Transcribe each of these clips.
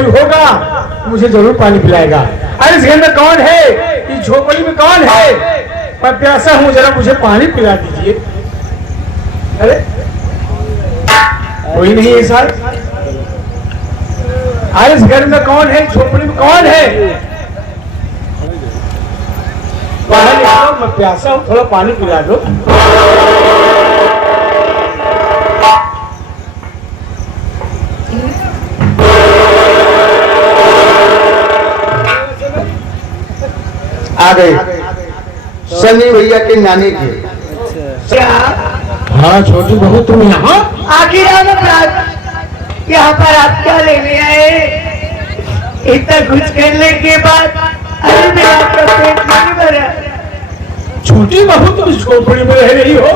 कोई होगा मुझे जरूर पानी पिलाएगा। अरे इस घर में कौन है, इस झोपड़ी में कौन है? मैं प्यासा हूँ, जरा मुझे पानी पिला दीजिए। अरे कोई नहीं है सर। अरे इस घर में कौन है, झोपड़ी में कौन है? बाहर निकलो, मैं प्यासा हूँ, थोड़ा पानी पिला दो। आ गए सनी भैया के नानी के। क्या? हाँ छोटी बहू तुम यहाँ? आखिर यहाँ पर आप क्या लेने आए? इतना कुछ करने के बाद अरे मेरा आपका पेट नहीं भरा। छोटी बहू तुम झोपड़ी में रह रही हो,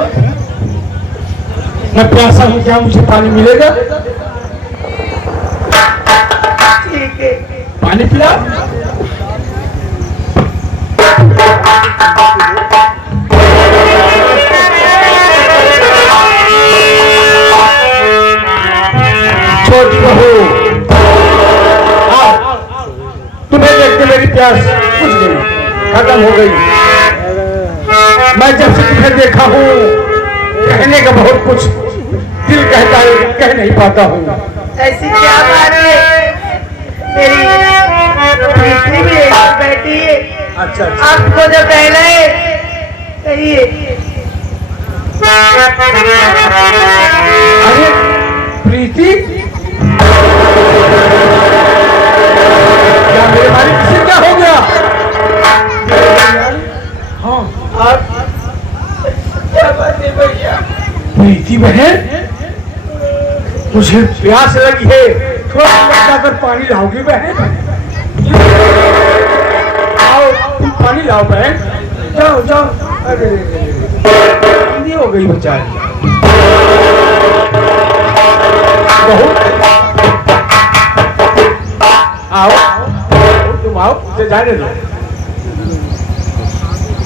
मैं प्यासा हूँ, क्या मुझे पानी मिलेगा? ठीक है, पानी पिला। छोटी बहू तुम्हें देखते मेरी प्यास बुझ गई, खत्म हो गई। मैं जब से तुम्हें देखा हूँ कहने का बहुत कुछ दिल कहता है, कह नहीं पाता हूँ। ऐसी क्या बात है? मेरी प्रीति भी एक बैठी है। अच्छा आपको जो कहना है कहिए। अरे प्रीति, क्या मेरे मालिक से क्या हो गया? हाँ आप क्या बात है भैया? प्रीति बहन, मुझे प्यास लगी है, थोड़ा जाकर पानी लाओगी बहन? आओ तुम पानी लाओ बहन, जाओ जाओ। अरे ठंडी हो गई बेचारी। आओ तुम आओ, उसे जाने दो,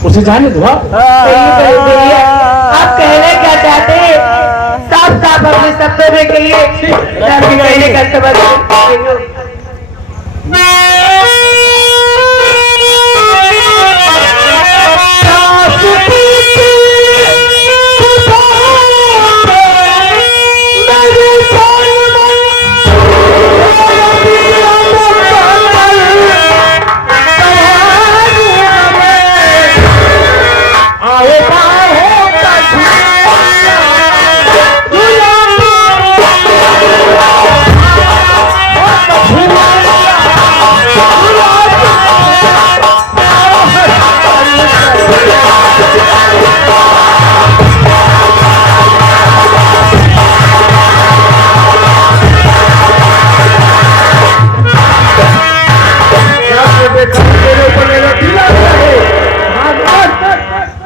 उसे जाने दो। भैया आप कहना क्या चाहते हैं? साफ साफ अपने शब्दों में कहिए। कहने का सबक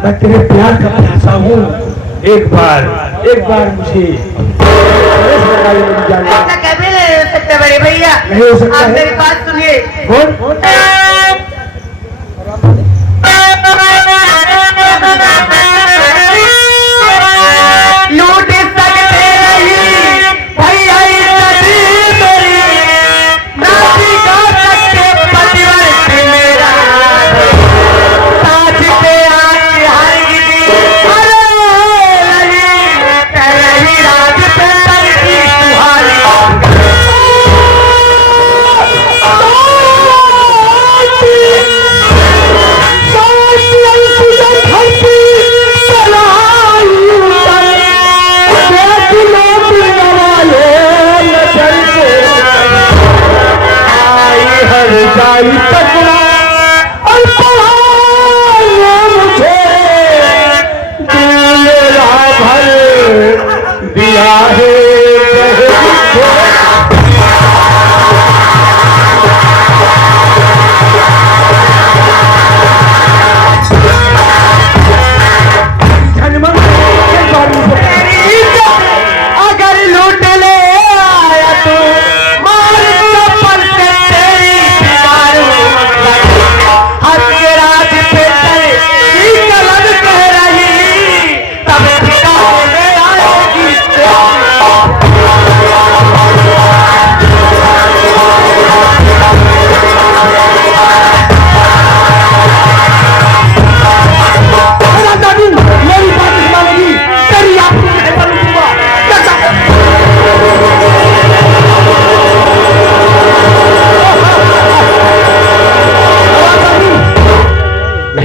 मैं तेरे प्यार का प्यासा हूँ, एक बार मुझे ऐसा कभी नहीं हो सकता बड़े भैया। नहीं हो सकता आप है। मेरी बात सुनिए। बोल। लूट सकते नहीं भैया इज्जती मेरी, नाची गा सकते पतिवर्त मेरा, साथ पे आके हारेगी अरे नहीं, कह रही राज पे करती तुम्हारी। जाई तकवा और पढ़ाए मुझे, दिल मेरा भर दिया है अगर लूट ले आया तो मार चप्पल से तेरी बिगाड़ूंगा।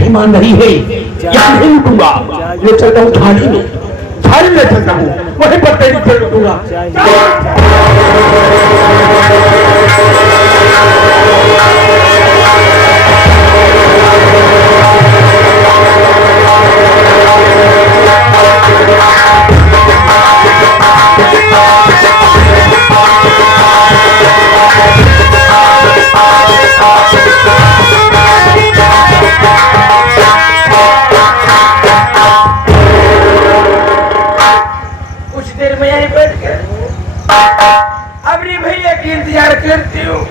ईमान नहीं है, यहाँ नहीं रुकूंगा। ले चलता हूँ थाने में, थाने में चलता हूँ, वहीं पर तेरी फिर रुकूंगा। इंतजार करती हूँ।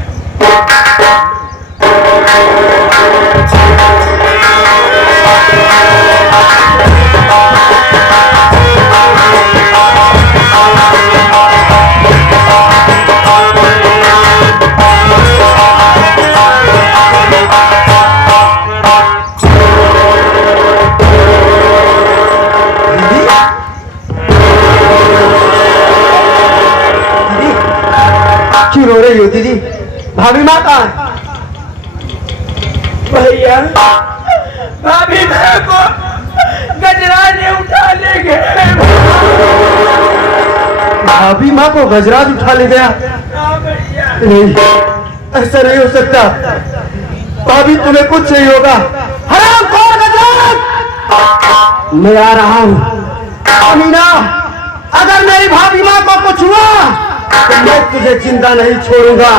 क्यों रो रही हो दीदी? भाभी माँ कहाँ है? भैया भाभी माँ को गजराज ने उठा ले गए। भाभी माँ को गजराज उठा ले गया? हाँ भैया। नहीं, ऐसा नहीं हो सकता। भाभी तुम्हें कुछ नहीं होगा। हराम खोर गजराज, मैं आ रहा हूँ। अमीना, अगर मेरी भाभी माँ को कुछ हुआ तो मैं तुझे जिंदा नहीं छोड़ूंगा।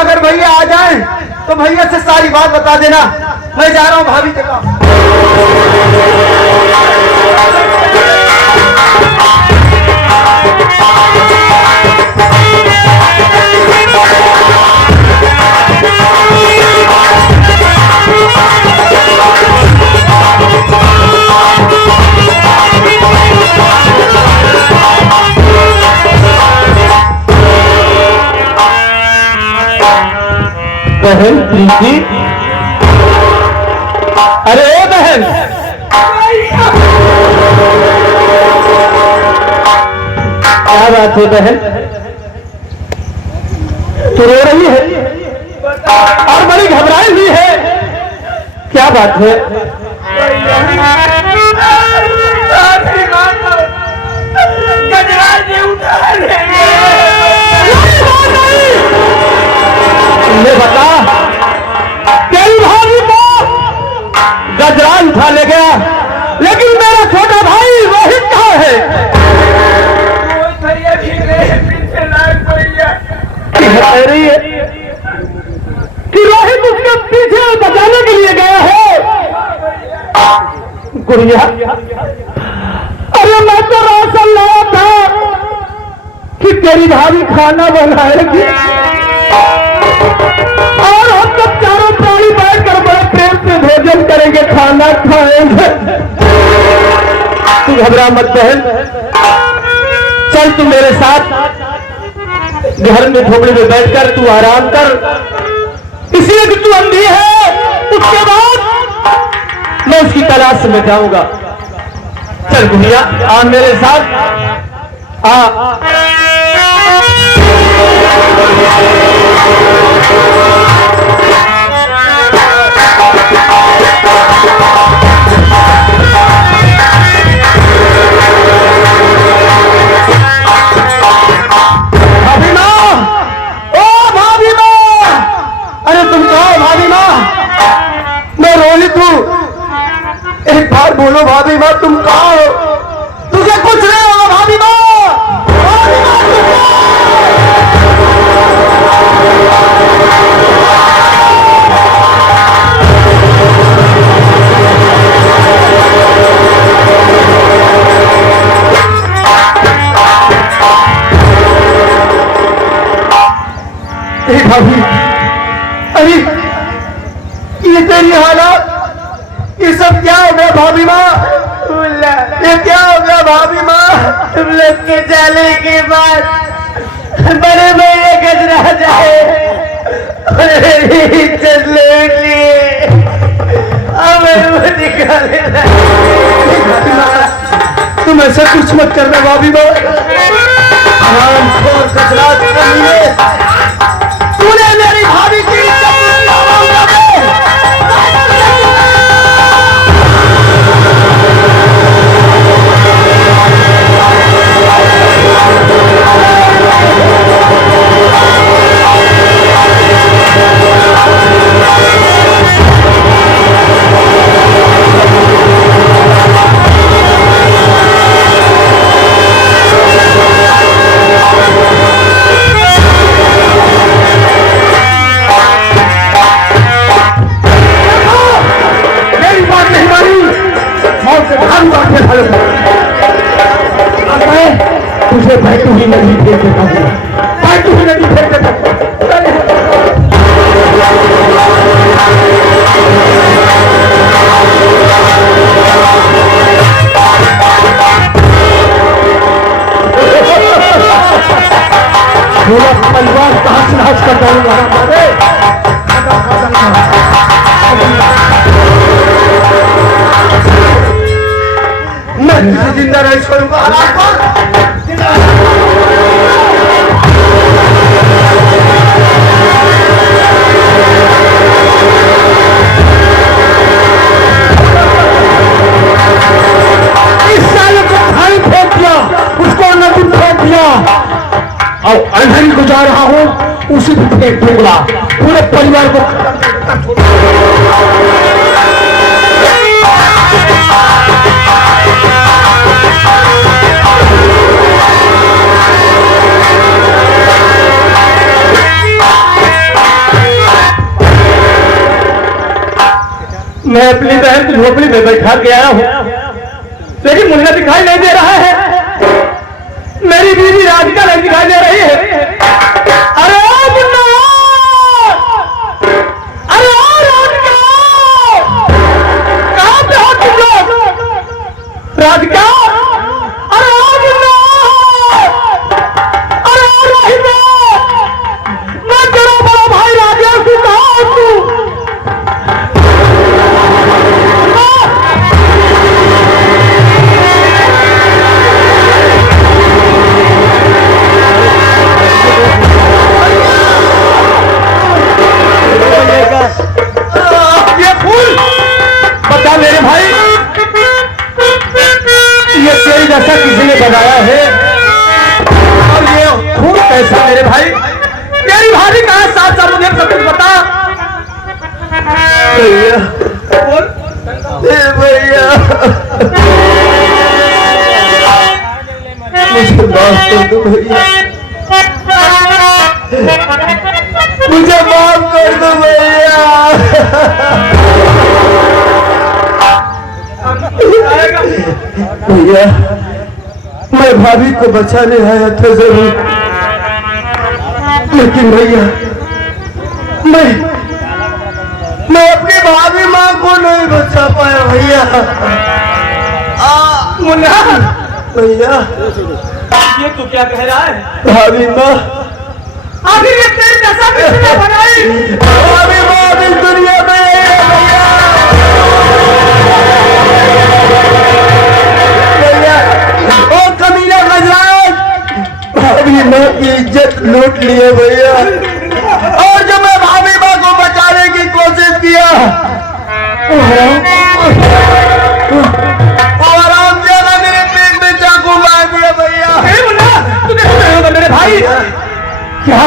अगर भैया आ जाए तो भैया से सारी बात बता देना। मैं जा रहा हूँ भाभी के पास। बहन प्रीति, अरे ओ बहन, क्या बात है बहन? तू रो रही है और बड़ी घबराई हुई है, क्या बात है? गजराज ने उठा ले गए। तुमने बता, तेरी भाभी को गजराज उठा ले गया, लेकिन मेरा छोटा भाई रोहित कहाँ है? कह रही है कि रोहित उसके पीछे बचाने के लिए गया है। गुड़िया, अरे मैं तो राशन लाया था कि तेरी भाभी खाना बनाएगी और हम सब चारों प्राणी बैठकर बड़े प्रेम से भोजन करेंगे, खाना खाएंगे। तू घबरा मत बहन, चल तू मेरे साथ घर में झोपड़ी में बैठकर तू आराम कर। इसलिए कि तू अंधी है, उसके बाद मैं उसकी तलाश में जाऊंगा। चल भैया, आ मेरे साथ आ। बोलो भाभी माँ, तुम कहाँ हो? तुझे कुछ नहीं होगा भाभी माँ। भाभी माँ भाभी, अरे ये तेरी हालत, ये सब क्या हो गया भाभी माँ? ये क्या हो गया भाभी माँ? तुम लोग के जाने के बाद बड़े भैया गजराज आए, इज्जत लूट लिए, हमें वो निकाले। तुम ऐसा कुछ मत करना भाभी माँ। तूने मेरी भाभी की इज्जत नाश करता हूँ मैं तुझे जिंदा नहीं छोड़ूंगा। इस साले को खाई फेंक दिया, उसको नदी फेंक दिया और अंधेरी को जा रहा हूँ उसी को फेंक दूंगा, पूरे परिवार को मैं अपनी बहन की झोपड़ी में बैठा के आया हूँ, लेकिन मुन्ना दिखाई नहीं दे रहा है, मेरी बीवी राधिका नहीं दिखाई दे रही है। अरे ओ मुन्ना, अरे ओ राधिका, कहाँ पे हो तुम लोग? राधिका, अरे ओ मुन्ना, अरे ओ राधिका, मैं तेरा बड़ा भाई राजा से कहाँ हूँ तू? मेरे भाई, ये तेरी जैसा किसी ने बनाया है और ये फूल कैसा? मेरे भाई, तेरी भाभी कहाँ? साथ साथ मुझे सब कुछ बता। भैया, भैया, मुझे माफ कर दो भैया, मुझे माफ कर दो भैया। भैया, मैं भाभी को बचाने आया था जरूर, लेकिन भैया मैं अपनी भाभी माँ को नहीं बचा पाया भैया। मुन्ना, भैया, ये तू क्या कह रहा है? भाभी माँ, आखिर ये तेरी दशा किसने बनाई? भाभी माँ इस दुनिया में है भैया। ओ कमीना गजराज, भाभी माँ की इज्जत लूट लिए भैया, और जब मैं भाभी माँ को बचाने की कोशिश किया, आराम से मेरे पेट में चाकू मार दिया भैया। मुन्ना, तू देखो नहीं होगा मेरे भाई? क्या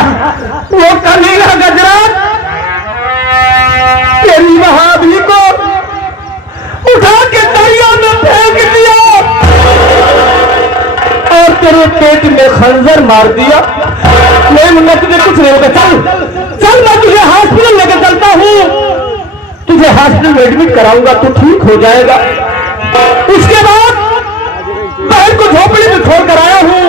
वो कमीना गजराज तेरी भाभी को उठा के दरिया में फेंक दिया और तेरे पेट में खंजर मार दिया? नहीं मुन्ना, तुझे कुछ नहीं होगा। चल चल, मैं तुझे हॉस्पिटल लेकर चलता हूँ, तुझे हॉस्पिटल में एडमिट कराऊंगा, तू ठीक हो जाएगा। उसके बाद बहन को झोपड़ी में छोड़ कर आया हूँ,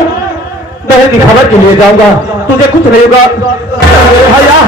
बहन की खबर के लिए जाऊंगा, तुझे कुछ नहीं होगा। भैया